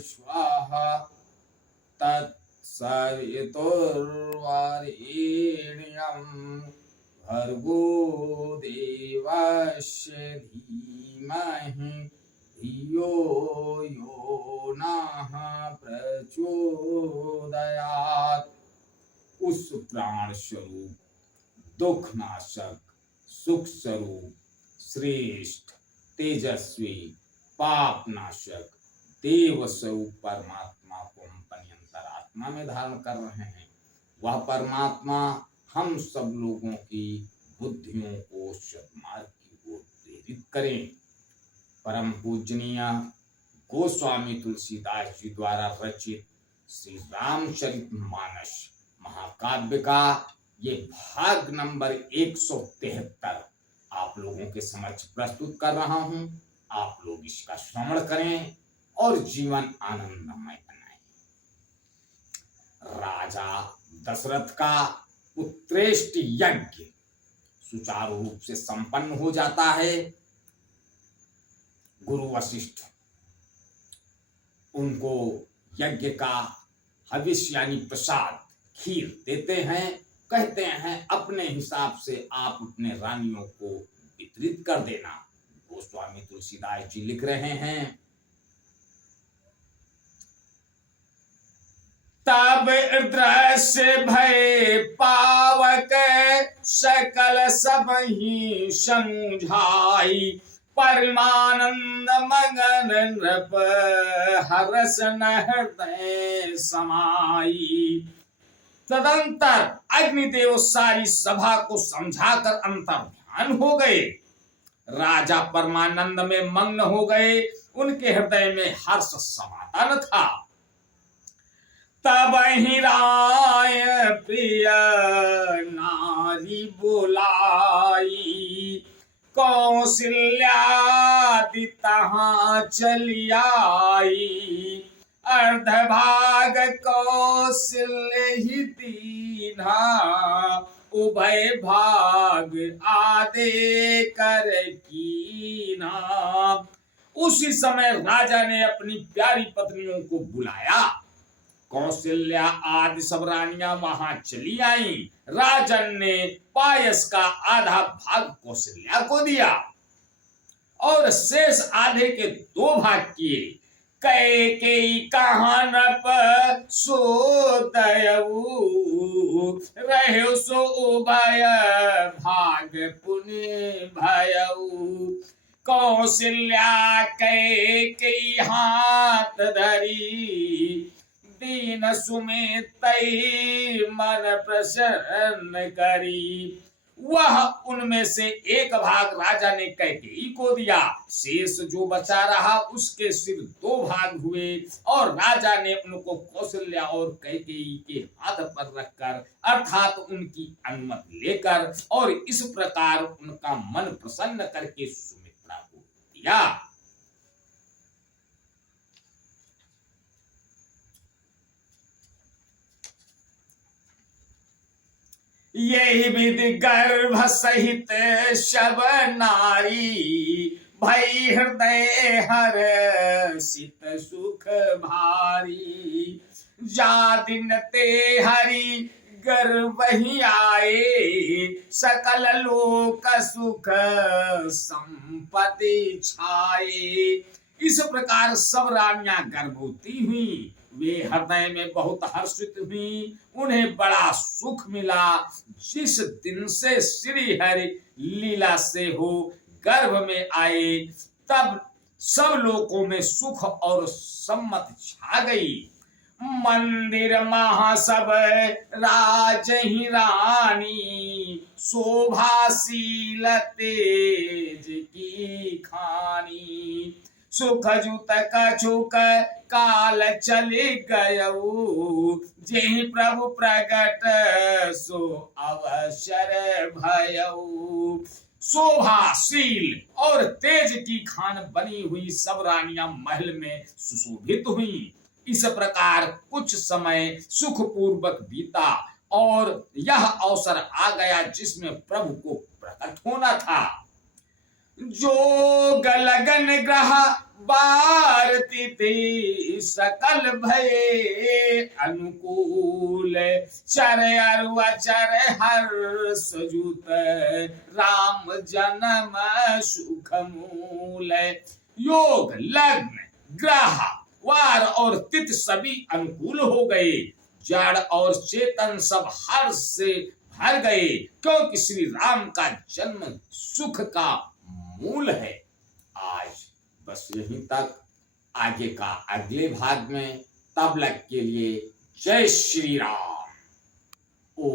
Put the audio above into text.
स्वाहा तत्सवितुर्वरेण्यं भर्गो देवस्य धीमहि धियो यो नः प्रचोदयात्। उस प्राण स्वरूप, दुख नाशक, सुख स्वरूप, श्रेष्ठ, तेजस्वी, पाप नाशक, देव स्वरूप परमात्मा को हम अंतरात्मा में धारण कर रहे हैं। वह परमात्मा हम सब लोगों की बुद्धियों को सद्मार्ग की ओर प्रेरित करें। परम पूजनीय गोस्वामी तुलसीदास जी द्वारा रचित श्री रामचरितमानस महाकाव्य का ये भाग नंबर 173 आप लोगों के समक्ष प्रस्तुत कर रहा हूं। आप लोग इसका श्रवण करें और जीवन आनंदमय बनाएं। राजा दशरथ का उत्कृष्ट यज्ञ सुचारू रूप से संपन्न हो जाता है। गुरु वशिष्ठ उनको यज्ञ का हविष्य यानी प्रसाद खीर देते हैं। कहते हैं अपने हिसाब से आप अपने रानियों को वितरित कर देना। गोस्वामी तुलसीदास जी लिख रहे हैं, तब दृश्य भय पावक सकल सब ही समुझाई, परमानंद मगन नृप हरस न हृदय समाई। तदंतर अग्निदेव सारी सभा को समझाकर अंतर्ध्यान हो गए। राजा परमानंद में मग्न हो गए। उनके हृदय में हर्ष समाता न था। तब ही राय प्रिय नारी बुलाई, कौशल्यादि तहां चली आई। अर्धभाग कौशल्य ही दीना, उभय भाग आदे कर कीना। उसी समय राजा ने अपनी प्यारी पत्नियों को बुलाया। कौशल्या आदि सब रानियां वहां चली आई। राजन ने पायस का आधा भाग कौशल्या को दिया और शेष आधे के 2 भाग किए। कैकेयी कहा नृप सो दयऊ, रहे सो उभय भाग पुण्य भयऊ। कौशल्या कैकेयी हाथ धरी, दीन सुमित मन प्रसन्न करी। वह उनमें से एक भाग राजा ने कैकेयी को दिया। शेष जो बचा रहा उसके सिर्फ 2 भाग हुए और राजा ने उनको कौशल्या और कैकेयी के हाथ पर रखकर अर्थात उनकी अनुमति लेकर और इस प्रकार उनका मन प्रसन्न करके सुमित्रा को दिया। यही विधि गर्भ सहित शब नारी, भई हृदय हर्षित सुख भारी। जा दिन ते हरि गर्भ ही आए, सकल लोक सुख संपत्ति छाए। इस प्रकार सब रानियां गर्भवती हुई। वे हृदय में बहुत हर्षित हुई। उन्हें बड़ा सुख मिला। जिस दिन से श्री हरि लीला से हो गर्भ में आए, तब सब लोगों में सुख और सम्मत छा गई। मंदिर महासभ राज ही रानी, शोभाशील तेज की खानी। सुख जुत कछुक काल चले गयऊ, जेहि प्रभु प्रगट सो अवसर भयऊ। शोभाशील और तेज की खान बनी हुई सब रानियां महल में सुशोभित हुई। इस प्रकार कुछ समय सुख पूर्वक बीता और यह अवसर आ गया जिसमें प्रभु को प्रकट होना था। जोग लगन ग्रह बार तिथि सकल भये अनुकूल, चर अरु अचर हर्ष जुत राम जन्म सुख मूल। योग, लग्न, ग्रह, वार और तिथि सभी अनुकूल हो गए। जड़ और चेतन सब हर्ष से भर गए, क्योंकि श्री राम का जन्म सुख का मूल है। आज बस यहीं तक, आगे का अगले भाग में, तब तक के लिए जय श्री राम। ओ